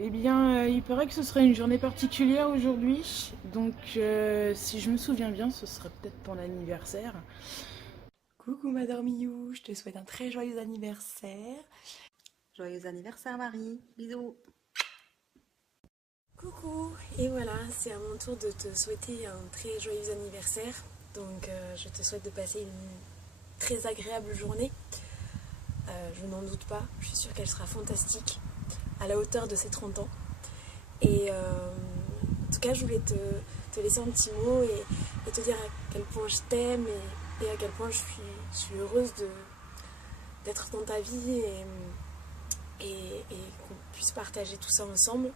Eh bien, il paraît que ce serait une journée particulière aujourd'hui. Donc, si je me souviens bien, ce serait peut-être ton anniversaire. Coucou ma dormiou, je te souhaite un très joyeux anniversaire. Joyeux anniversaire Marie, bisous. Coucou, et voilà, c'est à mon tour de te souhaiter un très joyeux anniversaire. Donc je te souhaite de passer une très agréable journée. Je n'en doute pas, je suis sûre qu'elle sera fantastique, à la hauteur de ses 30 ans. Et en tout cas, je voulais te laisser un petit mot et te dire à quel point je t'aime et à quel point je suis heureuse d'être dans ta vie et qu'on puisse partager tout ça ensemble.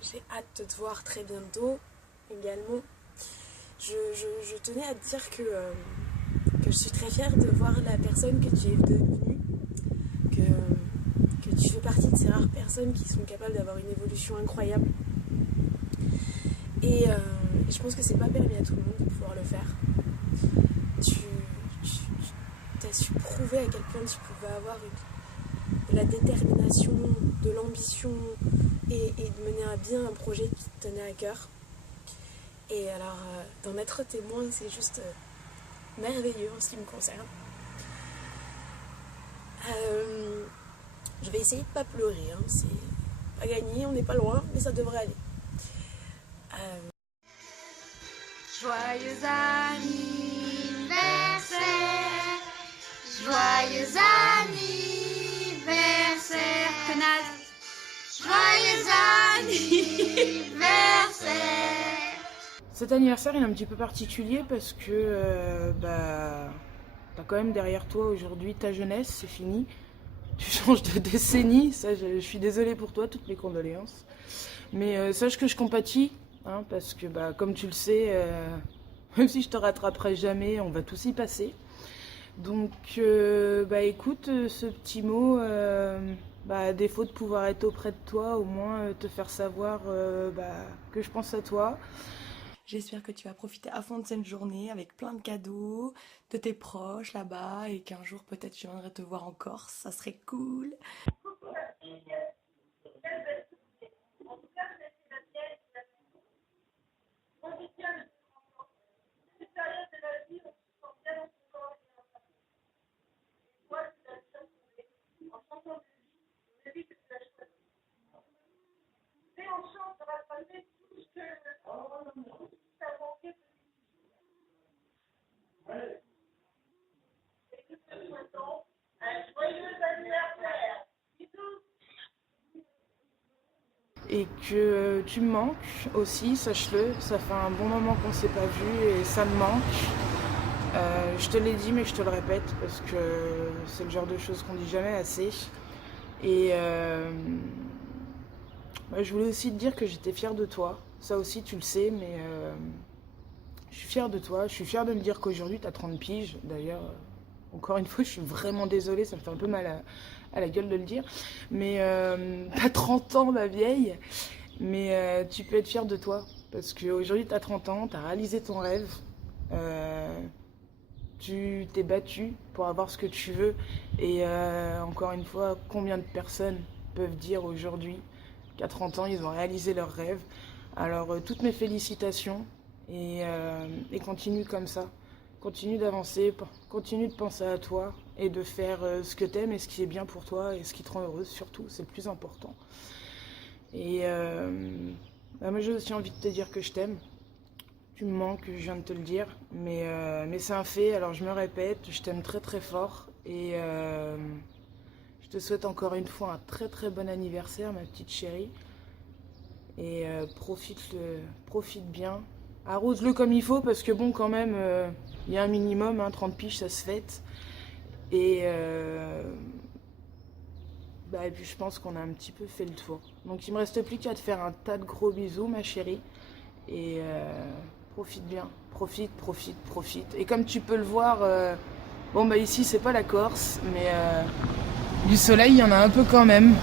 J'ai hâte de te voir très bientôt également. Je tenais à te dire que je suis très fière de voir la personne que tu es devenue, que tu fais partie de ces rares personnes qui sont capables d'avoir une évolution incroyable. Et je pense que c'est pas permis à tout le monde de pouvoir le faire. Tu as su prouver à quel point tu pouvais avoir de la détermination, de l'ambition et de mener à bien un projet qui te tenait à cœur. Et alors, d'en être témoin, c'est juste merveilleux en ce qui me concerne. Je vais essayer de pas pleurer, hein. C'est pas gagné, on n'est pas loin, mais ça devrait aller. Joyeux anniversaire, joyeux anniversaire, connasse. Joyeux anniversaire. Cet anniversaire, il est un petit peu particulier parce que t'as quand même derrière toi aujourd'hui ta jeunesse, c'est fini. Tu changes de décennie, ça, je suis désolée pour toi, toutes mes condoléances. Mais sache que je compatis, hein, parce que comme tu le sais, même si je te rattraperai jamais, on va tous y passer. Donc, écoute, ce petit mot, à défaut de pouvoir être auprès de toi, au moins te faire savoir que je pense à toi. J'espère que tu vas profiter à fond de cette journée avec plein de cadeaux, de tes proches là-bas et qu'un jour peut-être je viendrai te voir en Corse, ça serait cool. Et que tu me manques aussi, sache-le, ça fait un bon moment qu'on ne s'est pas vu et ça me manque. Je te l'ai dit mais je te le répète parce que c'est le genre de choses qu'on dit jamais assez. Et je voulais aussi te dire que j'étais fière de toi, ça aussi tu le sais, mais je suis fière de toi, je suis fière de me dire qu'aujourd'hui tu as 30 piges. D'ailleurs, encore une fois, je suis vraiment désolée, ça me fait un peu mal à la gueule de le dire. Mais t'as 30 ans, ma vieille, mais tu peux être fière de toi. Parce qu'aujourd'hui, t'as 30 ans, t'as réalisé ton rêve, tu t'es battu pour avoir ce que tu veux. Et encore une fois, combien de personnes peuvent dire aujourd'hui qu'à 30 ans, ils ont réalisé leur rêve. Alors, toutes mes félicitations et continue comme ça. Continue d'avancer, continue de penser à toi et de faire ce que t'aimes et ce qui est bien pour toi et ce qui te rend heureuse surtout, c'est le plus important. Et moi j'ai aussi envie de te dire que je t'aime. Tu me manques, je viens de te le dire, mais c'est un fait, alors je me répète, je t'aime très très fort et je te souhaite encore une fois un très très bon anniversaire ma petite chérie. Et profite bien. Arrose-le comme il faut parce que bon quand même il y a un minimum, hein, 30 piges ça se fête. Et, et puis je pense qu'on a un petit peu fait le tour. Donc il me reste plus qu'à te faire un tas de gros bisous ma chérie. Et profite bien, profite. Et comme tu peux le voir, ici c'est pas la Corse, mais du soleil il y en a un peu quand même.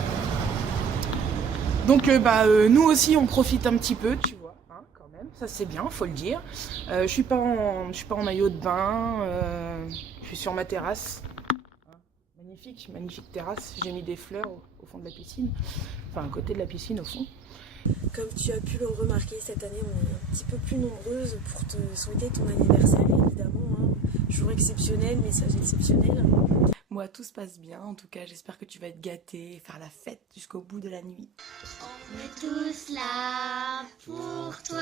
Donc nous aussi on profite un petit peu, tu vois, hein, quand même, ça c'est bien, faut le dire. Je suis pas en maillot de bain, je suis sur ma terrasse. Hein, magnifique, magnifique terrasse. J'ai mis des fleurs au fond de la piscine, enfin à côté de la piscine au fond. Comme tu as pu le remarquer, cette année on est un petit peu plus nombreuses pour te souhaiter ton anniversaire, évidemment. Hein. Jour exceptionnel, message exceptionnel. Moi, tout se passe bien. En tout cas, j'espère que tu vas être gâtée et faire la fête jusqu'au bout de la nuit. On est tous là pour toi.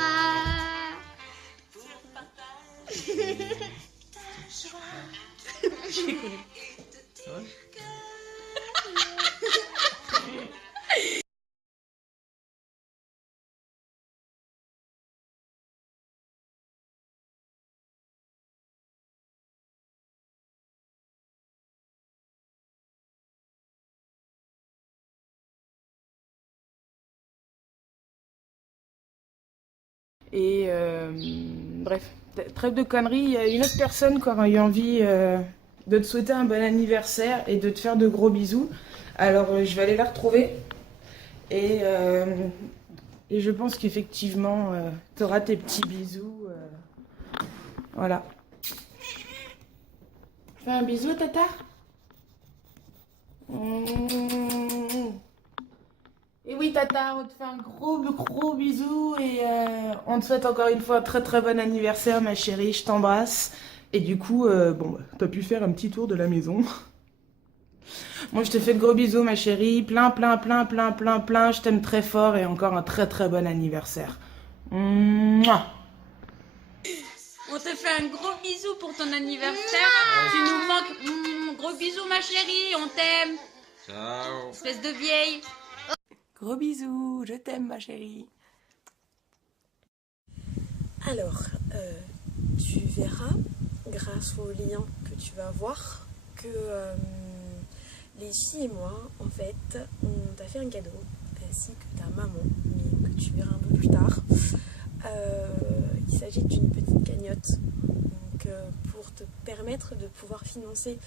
Et bref, trêve de conneries, il y a une autre personne qui aura eu envie de te souhaiter un bon anniversaire et de te faire de gros bisous. Alors je vais aller la retrouver. Et je pense qu'effectivement, tu auras tes petits bisous. Voilà. Fais un bisou, Tata. Et oui, Tata, on te fait un gros bisou et on te souhaite encore une fois un très bon anniversaire, ma chérie. Je t'embrasse. Et du coup, bon, t'as pu faire un petit tour de la maison. Moi, je te fais de gros bisous, ma chérie. Plein. Je t'aime très fort et encore un très bon anniversaire. Mouah. On te fait un gros bisou pour ton anniversaire. Tu nous manques. Gros bisous, ma chérie. On t'aime. Ciao. Espèce de vieille. Gros bisous, je t'aime ma chérie. Alors, tu verras, grâce au lien que tu vas voir, que les filles et moi, en fait, on t'a fait un cadeau, ainsi que ta maman, mais que tu verras un peu plus tard. Il s'agit d'une petite cagnotte, donc, pour te permettre de pouvoir financer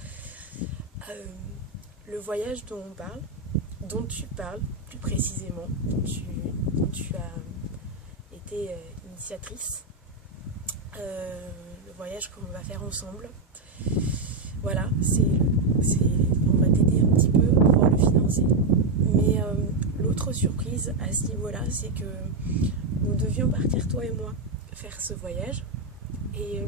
le voyage dont tu parles plus précisément, dont tu as été initiatrice, le voyage qu'on va faire ensemble. Voilà, on va t'aider un petit peu pour pouvoir le financer. Mais l'autre surprise à ce niveau-là, c'est que nous devions partir, toi et moi, faire ce voyage. Et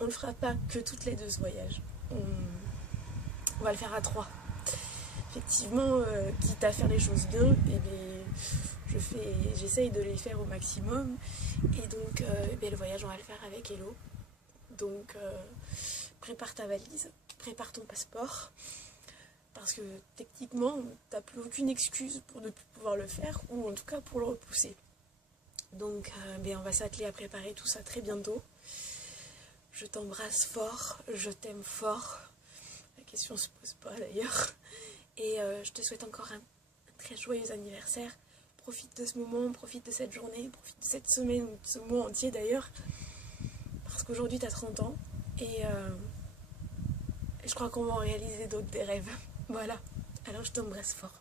on ne fera pas que toutes les deux ce voyage. On va le faire à 3. Effectivement, quitte à faire les choses bien, j'essaye de les faire au maximum. Et donc, le voyage, on va le faire avec Hello. Donc, prépare ta valise, prépare ton passeport. Parce que techniquement, tu n'as plus aucune excuse pour ne plus pouvoir le faire, ou en tout cas pour le repousser. Donc, on va s'atteler à préparer tout ça très bientôt. Je t'embrasse fort, je t'aime fort. La question se pose pas d'ailleurs. Et je te souhaite encore un très joyeux anniversaire. Profite de ce moment, profite de cette journée, profite de cette semaine, ou de ce mois entier d'ailleurs. Parce qu'aujourd'hui tu as 30 ans. Et je crois qu'on va en réaliser d'autres des rêves. Voilà. Alors je t'embrasse fort.